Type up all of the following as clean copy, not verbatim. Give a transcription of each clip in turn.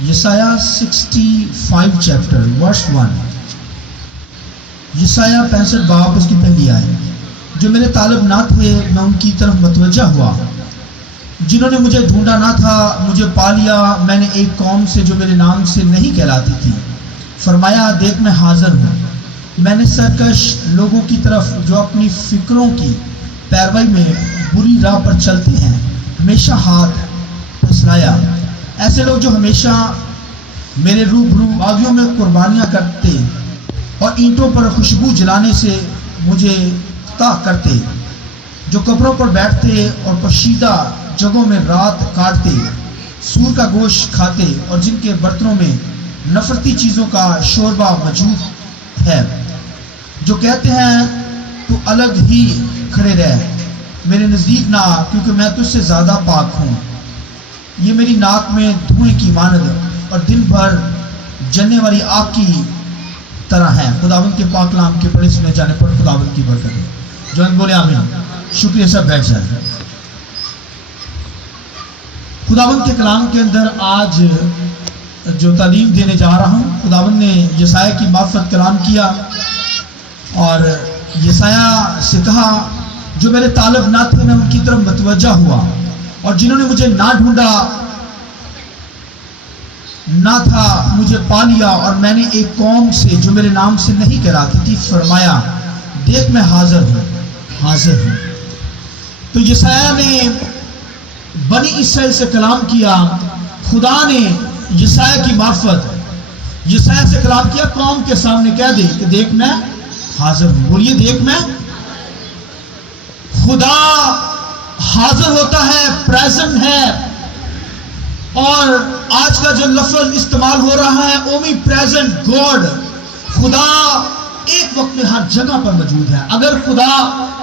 یسایہ 65 chapter ورس 1. یسایہ 65 باب اس کی پہلی آیت. جو میرے طالب نہ تھے میں ان کی طرف متوجہ ہوا، جنہوں نے مجھے ڈھونڈا نہ تھا مجھے پا لیا. میں نے ایک قوم سے جو میرے نام سے نہیں کہلاتی تھی فرمایا دیکھ میں حاضر ہوں. میں نے سرکش لوگوں کی طرف جو اپنی فکروں کی پیروی میں بری راہ پر چلتے ہیں ہمیشہ ہاتھ پھسلایا. ایسے لوگ جو ہمیشہ میرے روبرو باغیوں میں قربانیاں کرتے اور اینٹوں پر خوشبو جلانے سے مجھے طاق کرتے، جو قبروں پر بیٹھتے اور پوشیدہ جگہوں میں رات کاٹتے، سور کا گوشت کھاتے اور جن کے برتنوں میں نفرتی چیزوں کا شوربہ موجود ہے، جو کہتے ہیں تو الگ ہی کھڑے رہ، میرے نزدیک نہ آ کیونکہ میں تجھ سے زیادہ پاک ہوں. یہ میری ناک میں دھوئیں کی مانند اور دن بھر جلنے والی آگ کی طرح ہے. خداوند کے پاک کلام کے پڑھے سنے جانے پر خداوند کی برکت ہے. جو بولے آمین. شکریہ سب بیٹھ جائیں. خداوند کے کلام کے اندر آج جو تعلیم دینے جا رہا ہوں، خداوند نے یسایہ کی معرفت کلام کیا اور یسایہ سے کہا جو میرے طالب نہ تھے میں ان کی طرف متوجہ ہوا، اور جنہوں نے مجھے نہ ڈھونڈا نہ تھا مجھے پا لیا. اور میں نے ایک قوم سے جو میرے نام سے نہیں کہلاتی تھی فرمایا دیکھ میں حاضر ہوں. تو یسایہ نے بنی اسرائیل سے کلام کیا. خدا نے یسایہ کی معرفت یسایہ سے کلام کیا قوم کے سامنے کہہ دے کہ دیکھ میں حاضر ہوں. بولیے دیکھ میں. خدا حاضر ہوتا ہے، پریزنٹ ہے. اور آج کا جو لفظ استعمال ہو رہا ہے اومی پریزنٹ گاڈ، خدا ایک وقت میں ہر جگہ پر موجود ہے. اگر خدا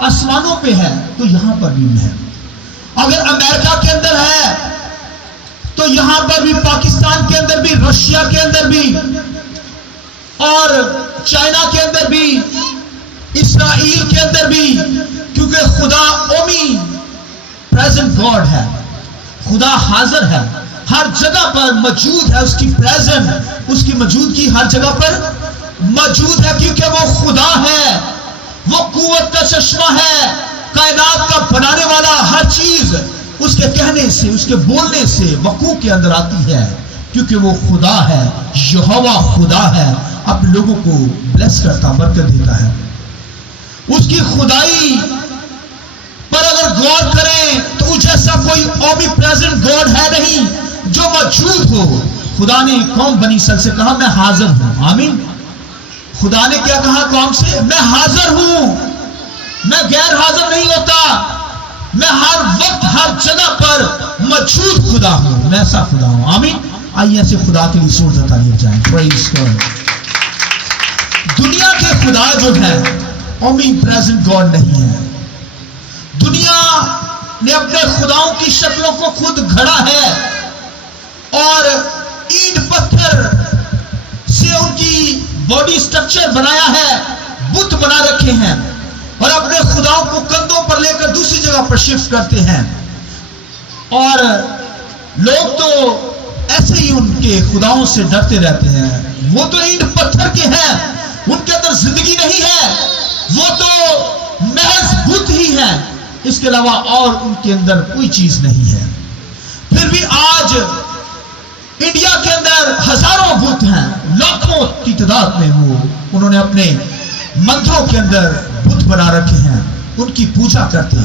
آسمانوں پہ ہے تو یہاں پر بھی ہے. اگر امریکہ کے اندر ہے تو یہاں پر بھی، پاکستان کے اندر بھی، رشیا کے اندر بھی، اور چائنا کے اندر بھی، اسرائیل کے اندر بھی، کیونکہ خدا اومی پریزنٹ گاڈ ہے. خدا حاضر ہے، ہر جگہ پر موجود ہے. اس کی پریزنٹ، اس کی موجودگی ہر جگہ پر موجود ہے کیونکہ وہ خدا ہے. وہ قوت کا چشمہ ہے، کائنات کا بنانے والا. ہر چیز اس کے کہنے سے، اس کے بولنے سے وقوع کے اندر آتی ہے کیونکہ وہ خدا ہے. یہوہ خدا ہے، اپنے لوگوں کو بلیس کرتا، برکت دیتا ہے. اس کی خدائی پر اگر غور کریں تو جیسا کوئی اومی پریزنٹ گاڈ ہے نہیں جو موجود ہو. خدا نے قوم بنی اسرائیل سے کہا میں حاضر ہوں. آمین. خدا نے کیا کہا قوم سے؟ میں حاضر ہوں. میں غیر حاضر نہیں ہوتا، میں ہر وقت ہر جگہ پر موجود خدا ہوں. میں ایسا خدا ہوں. آمین. آئیے ایسے خدا کے لیے صورت تعریف جائیں. پریز گاڈ. دنیا کے خدا جو ہے اومی پریزنٹ گاڈ نہیں ہے. دنیا نے اپنے خداؤں کی شکلوں کو خود گھڑا ہے اور اینٹ پتھر سے ان کی باڈی سٹرکچر بنایا ہے، بت بنا رکھے ہیں، اور اپنے خداؤں کو کندھوں پر لے کر دوسری جگہ پر شفٹ کرتے ہیں. اور لوگ تو ایسے ہی ان کے خداؤں سے ڈرتے رہتے ہیں. وہ تو اینٹ پتھر کے ہیں، ان کے اندر زندگی نہیں ہے، وہ تو محض بت ہی ہیں، اس کے علاوہ اور ان کے اندر کوئی چیز نہیں ہے. پھر بھی آج انڈیا کے اندر ہزاروں بت ہیں، لاکھوں کی تعداد میں انہوں نے اپنے مندروں کے اندر بت بنا رکھے ہیں. ان کی پوجا کرتے،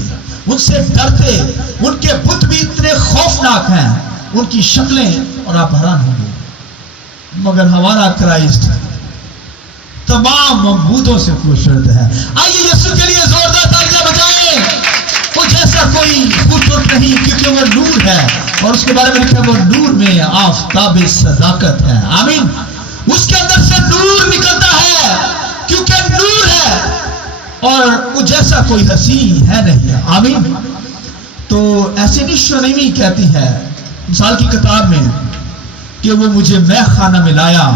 ان سے ڈرتے. ان کے بت بھی اتنے خوفناک ہیں، ان کی شکلیں، اور آپ حیران ہوں گے. مگر ہمارا کرائسٹ تمام معبودوں سے خوبصورت ہے. آئیے یسوع کے لیے زوردار تالیاں بجائیں. وہ جیسا کوئی خوبصورت نہیں کیونکہ وہ نور ہے، اور اس کے بارے میں لکھا ہے وہ نور میں آفتاب صداقت ہے. آمین. اس کے اندر سے نور نکلتا ہے کیونکہ نور ہے، اور وہ جیسا کوئی حسین ہے نہیں. آمین. تو ایسے نشو نمی کہتی ہے مثال کی کتاب میں کہ وہ مجھے مے خانہ میں لایا،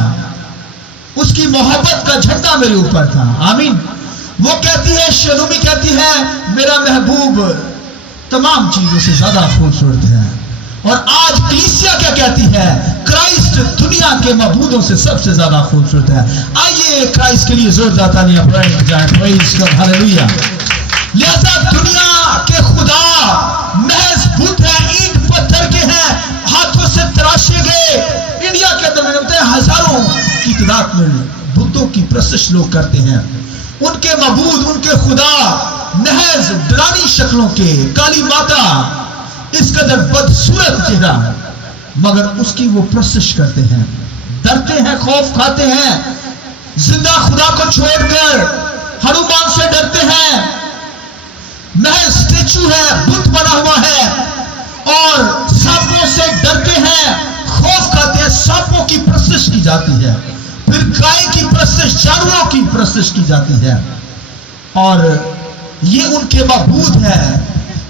اس کی محبت کا جھنڈا میرے اوپر تھا. آمین. وہ کہتی ہے، شلومی کہتی ہے میرا محبوب تمام چیزوں سے زیادہ خوبصورت ہے. اور آج کلیسیا کیا کہتی ہے؟ کرائسٹ دنیا کے معبودوں سے سب سے زیادہ خوبصورت ہے. آئیے کرائسٹ کے لیے زوردار تالیاں جائیں. پریز گاڈ. ہاللیلویا. لہذا دنیا کے خدا محض بت ہے, اینٹ پتھر کے ہیں, ہاتھوں سے تراشے گئے. انڈیا کے اندر ہزاروں کی تعداد میں بتوں کی پرستش لوگ کرتے ہیں. ان کے معبود, ان کے خدا محض ڈرانی شکلوں کے, کالی ماتا, اس قدر بدصورت چہرہ, مگر اس کی وہ پرستش کرتے ہیں, ڈرتے ہیں, خوف کھاتے ہیں. زندہ خدا کو چھوڑ کر ہنومان سے ڈرتے ہیں. محض اسٹیچو ہے, بت بنا ہوا ہے, اور سانپوں سے ڈرتے ہیں, خوف کھاتے ہیں. سانپوں کی پرستش کی جاتی ہے, پھر گائے کی پرستش, جانوروں کی پرستش کی جاتی ہے, اور یہ ان کے معبود ہے.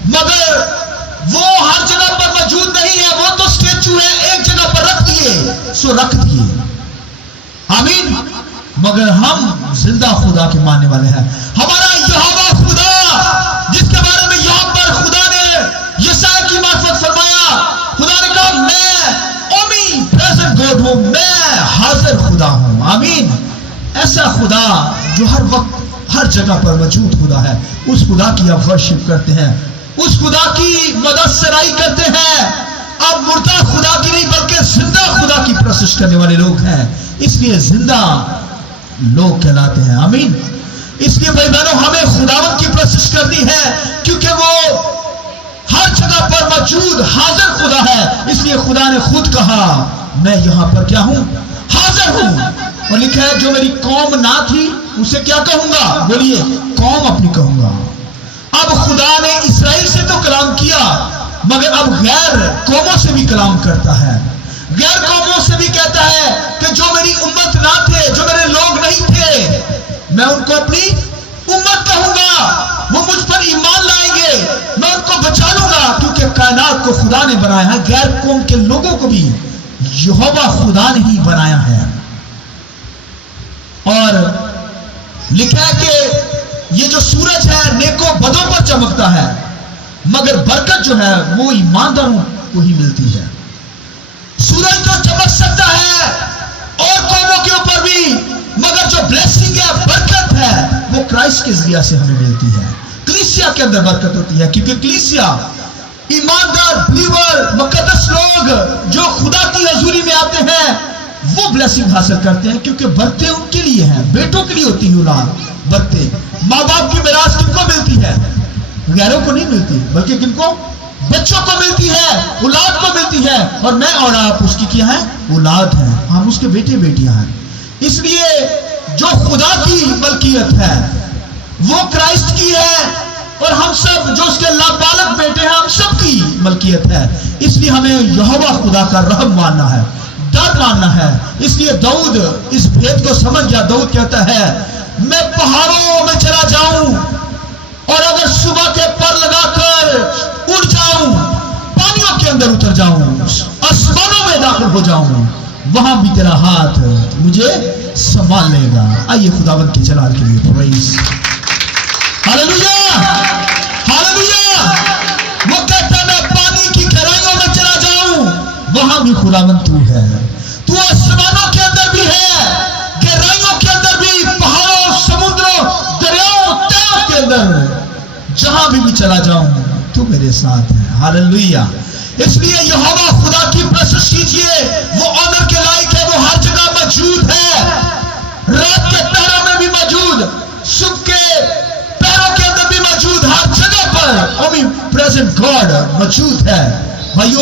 مگر وہ ہر جگہ پر موجود نہیں ہے. وہ تو اسٹیچو ہے, ایک جگہ پر رکھ دیے سو رکھ دیے. آمین. مگر ہم زندہ خدا کے ماننے والے ہیں. ہمارا یہوہ خدا, جس کے بارے میں یہاں پر خدا نے یسایا کی معرفت فرمایا, خدا نے کہا میں اومی پریزنٹ گاڈ ہوں, میں حاضر خدا ہوں. آمین. ایسا خدا جو ہر وقت ہر جگہ پر موجود خدا ہے, اس خدا کی آپ ورشپ کرتے ہیں, اس خدا کی مدد سرائی کرتے ہیں. اب مردہ خدا کی نہیں بلکہ زندہ خدا کی پرستش کرنے والے لوگ ہیں, اس لیے زندہ لوگ کہلاتے ہیں. آمین. اس لیے بھائی بہنوں, ہمیں خداوند کی پرستش کرنی ہے, کیونکہ وہ ہر جگہ پر موجود حاضر خدا ہے. اس لیے خدا نے خود کہا میں یہاں پر کیا ہوں, حاضر ہوں. اور لکھا ہے جو میری قوم نہ تھی اسے کیا کہوں گا, بولیے, قوم اپنی کہوں گا. اب خدا نے اسرائیل سے تو کلام کیا, مگر اب غیر قوموں سے بھی کلام کرتا ہے. غیر قوموں سے بھی کہتا ہے کہ جو میری امت نہ تھے, جو میرے لوگ نہیں تھے, میں ان کو اپنی امت کہوں گا. وہ مجھ پر ایمان لائیں گے, میں ان کو بچا لوں گا, کیونکہ کائنات کو خدا نے بنایا ہے. غیر قوم کے لوگوں کو بھی یہوہ خدا نے ہی بنایا ہے. اور لکھا ہے کہ یہ جو سورج ہے نیکوں بدوں پر چمکتا ہے, مگر برکت جو ہے وہ ایمانداروں کو ہی ملتی ہے. سورج تو چمک سکتا ہے اور قوموں کے اوپر بھی, مگر جو بلیسنگ ہے, برکت ہے, وہ کرائسٹ کے ذریعہ سے ہمیں ملتی ہے. کلیسیا کے اندر برکت ہوتی ہے, کیونکہ کلیسیا ایماندار بلیور مقدس لوگ جو خدا کی حضوری میں آتے ہیں وہ بلیسنگ حاصل کرتے ہیں, کیونکہ برکتیں ان کے لیے ہیں, بیٹوں کے لیے ہوتی ہے اولاد. برکتیں ماں باپ کی میراث کن کو ملتی ہے, غیروں کو نہیں ملتی, بلکہ کن کو, بچوں کو ملتی ہے, اولاد کو ملتی ہے. اور میں اور آپ اس کی کیا ہے, اولاد ہیں, ہم اس کے بیٹے بیٹیاں ہیں. اس لیے جو خدا کی ملکیت ہے وہ کرائسٹ کی ہے, اور ہم سب جو اس کے نابالغ بیٹے ہیں ہم سب کی ملکیت ہے. اس لیے ہمیں یہوہ خدا کا رحم ماننا ہے, ڈر ماننا ہے. اس لیے داؤد اس بھید کو سمجھ گیا. داؤد کہتا ہے میں پہاڑوں میں چلا جاؤں, اور اگر صبح کے پر لگا کر اڑ جاؤں, پانیوں کے اندر اتر جاؤں, آسمانوں میں داخل ہو جاؤں, وہاں بھی تیرا ہاتھ مجھے سنبھال لے گا. آئیے خداوند کی جلال کے لیے پریز. ہاللیلویا, ہاللیلویا. وہ کہتا ہے میں پانی کی گہرائیوں میں چلا جاؤں, وہاں بھی خداوند تو ہے. تو آسمانوں کے اندر بھی ہے, گہرائیوں کے اندر بھی, پہاڑوں, سمندروں, دریاؤں, تہوں کے اندر, جہاں بھی چلا جاؤں تو میرے ساتھ ہے. ہاللیلویا. اس لیے یہوہ خدا کی پرستش کیجیے, وہ آنر کے لائق ہے, وہ ہر جگہ موجود ہے, رات کے پہروں میں بھی موجود, صبح کے پہروں کے اندر بھی موجود, ہر جگہ پر اومی پریزنٹ گاڈ موجود ہے. بھائیو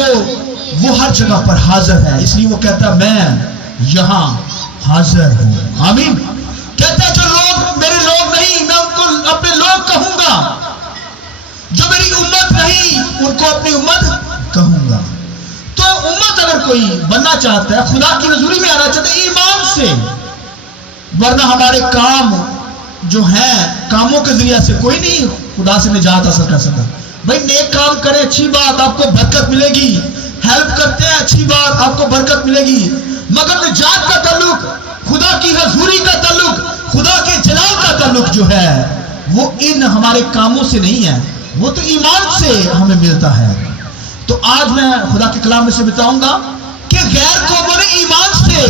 وہ ہر جگہ پر حاضر ہے. اس لیے وہ کہتا میں یہاں حاضر ہوں. آمین. کہتا ہے جو لوگ میرے لوگ نہیں, میں ان کو اپنے لوگ کہوں گا, جو میری امت نہیں ان کو اپنی امت کہوں گا. تو امت اگر کوئی بننا چاہتا ہے, خدا کی حضوری میں آنا چاہتا ہے, ایمان سے, ورنہ ہمارے کام جو ہیں, کاموں کے ذریعے سے کوئی نہیں خدا سے نجات حاصل کر سکتا. بھائی نیک کام کرے, اچھی بات, آپ کو برکت ملے گی. ہیلپ کرتے ہیں, اچھی بات, آپ کو برکت ملے گی. مگر نجات کا تعلق, خدا کی حضوری کا تعلق, خدا کے جلال کا تعلق جو ہے وہ ان ہمارے کاموں سے نہیں ہے, وہ تو ایمان سے ہمیں ملتا ہے. تو آج میں خدا کے کلام میں سے بتاؤں گا کہ غیر قوموں نے ایمان سے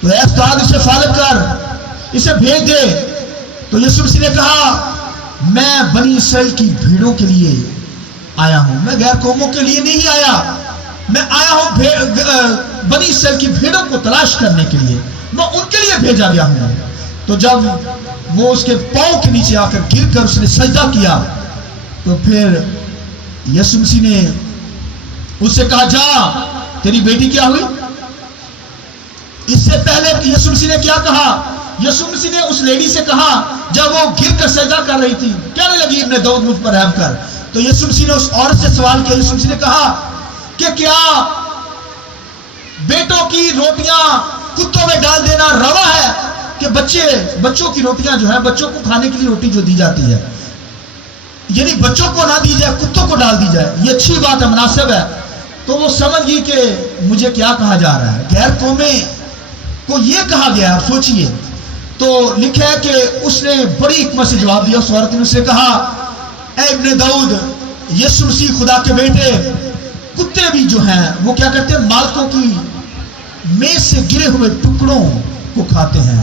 تو اے استاد اسے فارغ کر, اسے بھیج دے. تو یسوع مسیح نے کہا میں بنی اسرائیل کی بھیڑوں کے لیے آیا ہوں, میں غیر قوموں کے لیے نہیں آیا, میں آیا ہوں بنی اسرائیل کی بھیڑوں کو تلاش کرنے کے لیے, میں ان کے لیے بھیجا گیا ہوں. تو جب وہ اس کے پاؤں کے نیچے آ کر گر کر اس نے سجدہ کیا, تو پھر یسوع مسیح نے اس سے کہا جا تیری بیٹی کیا ہوئی. اس سے پہلے یسوع مسیح نے کیا کہا؟ یسوع مسیح نے اس لیڈی سے کہا جب وہ گر کر سجدہ کر رہی تھی, کہنے لگی ابن داؤد مجھ پر رحم کر, تو یسوع مسیح نے اس عورت سے سوال کیا. یسوع مسیح نے کہا کہ کیا بیٹوں کی روٹیاں کتوں میں ڈال دینا روا ہے کہ بچوں کی روٹیاں جو ہے, بچوں کو کھانے کے لیے روٹی جو دی جاتی ہے, یعنی بچوں کو نہ دی جائے, کتوں کو ڈال دی جائے, یہ اچھی بات ہے, مناسب ہے. تو وہ سمجھ گئی کہ مجھے کیا کہا جا رہا ہے, غیر قومیں کو یہ کہا گیا. آپ سوچئے, تو لکھا ہے کہ اس نے بڑی حکمت سے جواب دیا. اس عورت نے اسے کہا اے ابن داؤد, یسوع مسیح خدا کے بیٹے, کتے بھی جو ہیں وہ کیا کرتے ہیں, مالکوں کی میز سے گرے ہوئے ٹکڑوں کو کھاتے ہیں.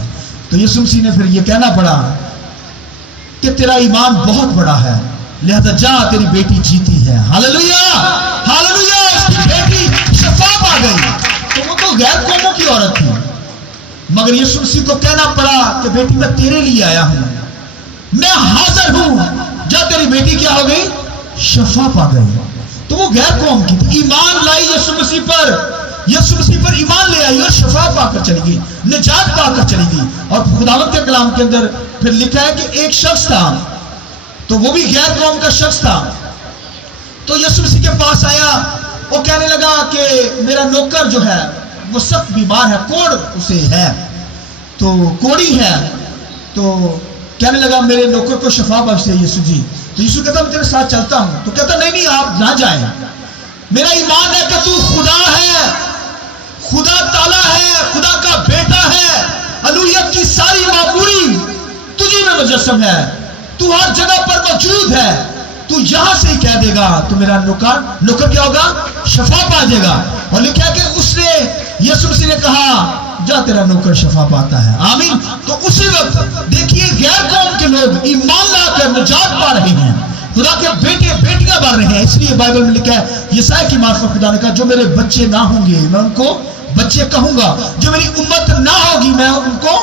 تو یسوع مسیح نے پھر یہ کہنا پڑا کہ تیرا ایمان بہت بڑا ہے, لہذا جا تیری بیٹی جیتی ہے. ہاللویا ہاللویا, اس کی بیٹی شفا پا گئی. تو وہ تو غیر قوموں کی عورت تھی, مگر یسوع مسیح کو کہنا پڑا کہ بیٹی میں تیرے لیے آیا ہوں, میں حاضر ہوں, جا تیری بیٹی کیا ہو گئی, شفا پا گئی. تو وہ غیر قوم کی تھی, ایمان لائی یسوع مسیح پر, یسوع مسیح پر ایمان لے آئی اور شفا پا کر چلی گئی, نجات پا کر چلی گئی. اور خداوند کے کلام کے اندر پھر لکھا ہے کہ ایک شخص تھا, تو وہ بھی غیر قوم کا شخص تھا. تو یسوع مسیح کے پاس آیا, وہ کہنے لگا کہ میرا نوکر جو ہے وہ سخت بیمار ہے, کوڑ اسے ہے, تو کوڑی ہے. تو کہنے لگا میرے نوکر کو شفا بخش دے یسوع جی. تو یسوع کہتا میں تیرے ساتھ چلتا ہوں. تو کہتا نہیں آپ نہ جائیں, میرا ایمان ہے کہ تو خدا ہے, خدا تعالیٰ ہے, خدا کا بیٹا ہے, الوہیت کی ساری معموری تجھی میں مجسم ہے, تو ہر جگہ پر موجود ہے, تو یہاں سے ہی کہہ دے گا تو میرا نوکر کیا ہوگا, شفا پا جائے گا. اور لکھا کہ اس نے یسوع مسیح نے کہا جا تیرا نوکر شفا پاتا ہے. آمین. تو اسی وقت دیکھیے غیر قوم کے لوگ ایمان لا کر نجات پا رہے ہیں, خدا کے بیٹے بیٹیاں بن رہے ہیں. اس لیے بائبل میں لکھا ہے یسایا کی معرفت خدا نے کہا جو میرے بچے نہ ہوں گے میں ان کو بچے کہوں گا, جو میری امت نہ ہوگی میں ان کو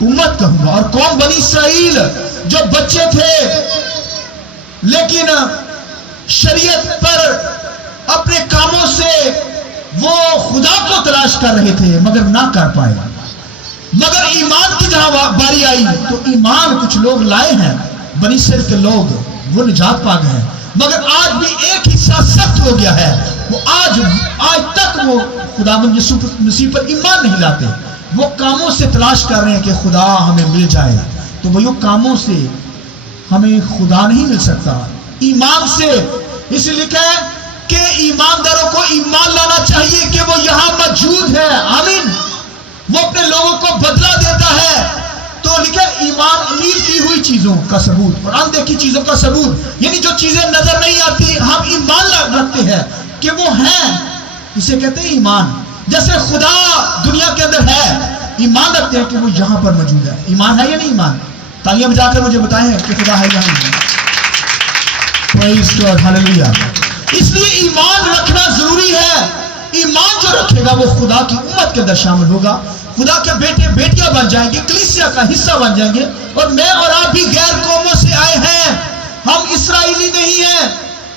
امت کہوں گا. اور قوم بنی اسرائیل جو بچے تھے لیکن شریعت پر اپنے کاموں سے وہ خدا کو تلاش کر رہے تھے مگر نہ کر پائے. مگر ایمان کی جہاں باری آئی تو ایمان کچھ لوگ لائے ہیں, بنی اسرائیل کے لوگ وہ نجات پا گئے ہیں. مگر آج بھی ایک حصہ سخت ہو گیا ہے, وہ آج تک وہ خداوند یسوع مسیح پر ایمان نہیں لاتے, وہ کاموں سے تلاش کر رہے ہیں کہ خدا ہمیں مل جائے. تو وہ کاموں سے ہمیں خدا نہیں مل سکتا, ایمان سے. اس لیے لکھا ہے کہ ایمانداروں کو ایمان لانا چاہیے کہ وہ یہاں موجود ہے. آمین. وہ اپنے لوگوں کو بدلہ دیتا ہے. تو لکھا ہے ایمان امید کی ہوئی چیزوں کا ثبوت اور اندیکھی چیزوں کا ثبوت, یعنی جو چیزیں نظر نہیں آتی ہم ایمان رکھتے ہیں کہ وہ ہیں, اسے کہتے ہیں ایمان. جیسے خدا دنیا کے اندر ہے, ایمان رکھتے ہیں کہ وہ یہاں پر موجود ہے. ایمان ہے یا نہیں ایمان؟ تالیاں بجا کر مجھے بتائیں کہ خدا ہے یا نہیں. پریز گاڈ, ہاللویا. اس لیے ایمان رکھنا ضروری ہے. ایمان جو رکھے گا وہ خدا کی امت کے اندر شامل ہوگا, خدا کے بیٹے بیٹیاں بن جائیں گے, کلیسیا کا حصہ بن جائیں گے. اور میں اور آپ بھی غیر قوموں سے آئے ہیں, ہم اسرائیلی نہیں ہیں,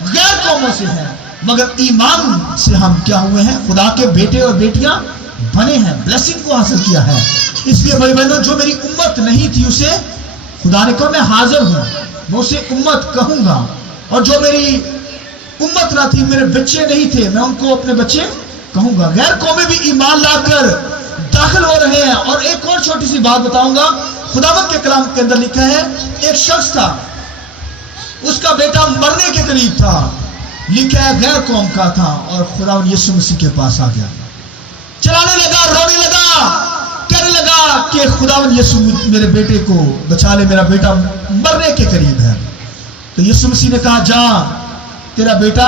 غیر قوموں سے ہیں, مگر ایمان سے ہم کیا ہوئے ہیں, خدا کے بیٹے اور بیٹیاں بنے ہیں, بلیسنگ کو حاصل کیا ہے. اس لیے بھائی بہنوں جو میری امت نہیں تھی اسے خدا نے کہا میں حاضر ہوں, میں اسے امت کہوں گا. اور جو میری امت نہ تھی, میرے بچے نہیں تھے, میں ان کو اپنے بچے کہوں گا. غیر قومیں بھی ایمان لا کر داخل ہو رہے ہیں. اور ایک اور چھوٹی سی بات بتاؤں گا, خداوند کے کلام کے اندر لکھا ہے ایک شخص تھا, اس کا بیٹا مرنے کے قریب تھا, لکھا ہے غیر قوم کا تھا, اور خداوند یسوع مسیح کے پاس آ گیا, چلانے لگا, رونے لگا, کہنے لگا کہ خداوند یسوع میرے بیٹے کو بچا لے, میرا بیٹا مرنے کے قریب ہے. تو یسوع مسیح نے کہا جا تیرا بیٹا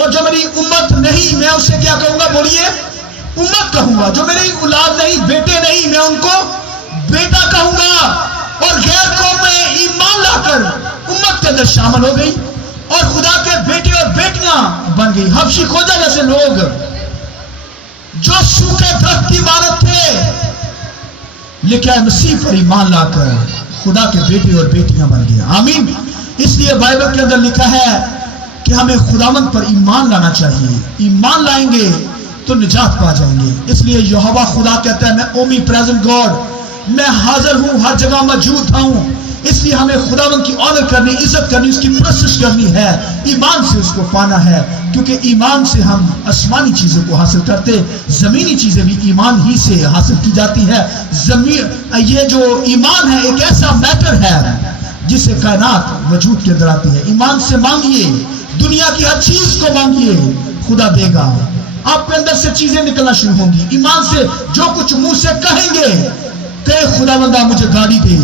اور جو میری امت نہیں میں اسے کیا کہوں گا؟ بولیے امت کہوں گا. جو میری اولاد نہیں، بیٹے نہیں، میں ان کو بیٹا کہوں گا. اور غیر قوم میں ایمان لا کر امت کے اندر شامل ہو گئی اور خدا کے بیٹے اور بیٹیاں بن گئی. حبشی کھوجا جیسے لوگ جو سوکھے درخت کی عمارت تھے، لیکن مسیح پر ایمان لا کر خدا کے بیٹے اور بیٹیاں بن گئے. آمین. اس لیے بائبل کے اندر لکھا ہے کہ ہمیں خداوند پر ایمان لانا چاہیے. ایمان لائیں گے تو نجات پا جائیں گے. اس لیے یہوہ خدا کہتا ہے میں اومی پریزنٹ گاڈ، میں حاضر ہوں، ہر جگہ موجود ہوں. اس لیے ہمیں خداوند کی آنر کرنی، عزت کرنی، اس کی پرستش کرنی ہے، ایمان سے اس کو پانا ہے. کیونکہ ایمان سے ہم آسمانی چیزوں کو حاصل کرتے، زمینی چیزیں بھی ایمان ہی سے حاصل کی جاتی ہے. یہ جو ایمان ہے ایک ایسا میٹر ہے جس سے کائنات وجود کے اندر آتی ہے. ایمان سے مانگیے، دنیا کی ہر چیز کو مانگیے، خدا دے گا. آپ کے اندر سے چیزیں نکلنا شروع ہوں گی. ایمان سے جو کچھ منہ سے کہیں گے کہ خداوندہ مجھے گاڑی دے،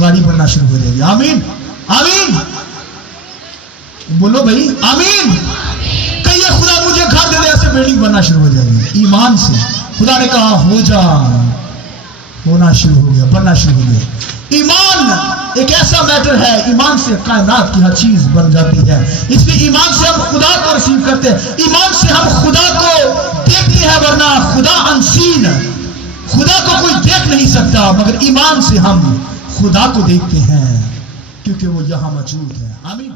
گاڑی بننا شروع ہو جائے گی. آمین آمین. بولو بھائی آمین. کہیے خدا مجھے گھر دے دے، ایسے بلڈنگ بننا شروع ہو جائے گی. ایمان سے خدا نے کہا ہو جا، ہونا شروع ہو گیا، بننا شروع ہو گیا. ایمان ایک ایسا میٹر ہے، ایمان سے کائنات کی ہر چیز بن جاتی ہے. اس لیے ایمان سے ہم خدا کو ریسیو کرتے ہیں، ایمان سے ہم خدا کو دیکھتے ہیں. ورنہ خدا انسین، خدا کو کوئی دیکھ نہیں سکتا، مگر ایمان سے ہم خدا کو دیکھتے ہیں کیونکہ وہ یہاں موجود ہے. آمین.